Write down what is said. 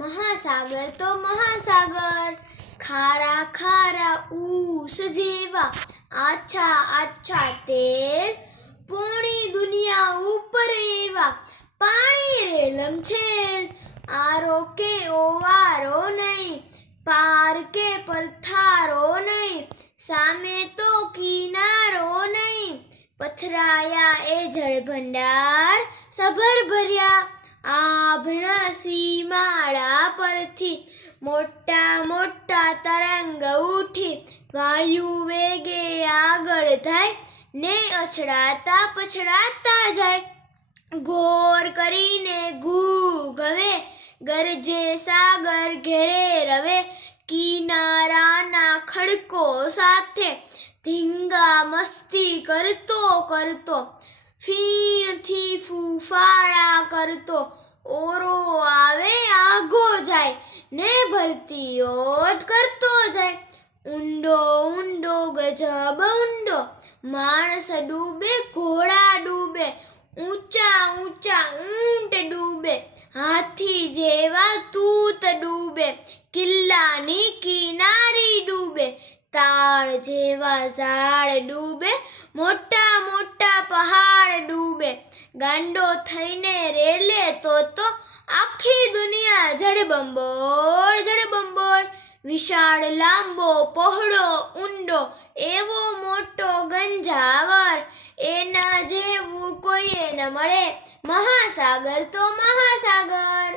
મહાસાગર તો મહાસાગર, ખારા ખારા ઊસ જેવા, આછા આછા તેલ, પોણી દુનિયા ઉપર એવા, પાણી રેલમ છેલ, આરો કે ઓવારો નહીં, પાર કે પરથારો નહીં, સામે તો કિનારો નહીં, પથરાયા એ જળ ભંડાર સભર ભર્યા, આભણા સીમાડા પરથી મોટા મોટા તરંગ ઉઠી, વાયુ વેગે આગળ થાય ને અછડાતા પછડાતા જાય, ઘોર કરીને ઘૂઘવે, ગરજે સાગર ઘેરે રવે, કિનારાના ખડકો સાથે ધીંગા મસ્તી કરતો કરતો, ફીણથી ફૂફાડા કરતો, ઓરો આવે આગો જાય ને ભરતી ઓટ કરતો જાય, ઊંડો ઊંડો ગજબ ઊંડો, માણસ ડૂબે ઘોડા ડૂબે, ઊંચા ઊંચા ઊંટ ડૂબે, હાથી જેવા તૂત ડૂબે, કિલ્લાની કિનારી ડૂબે, તાળ જેવા ઝાડ ડૂબે, મોટા મોટા પહાડ ડૂબે, ગાંડો થઈને રેલે તો આખી દુનિયા જડબંબોળ, વિશાળ લાંબો પહોળો ઊંડો, એવો મોટો ગંજાવર, એના જેવું કોઈએ ન મળે, મહાસાગર તો મહાસાગર.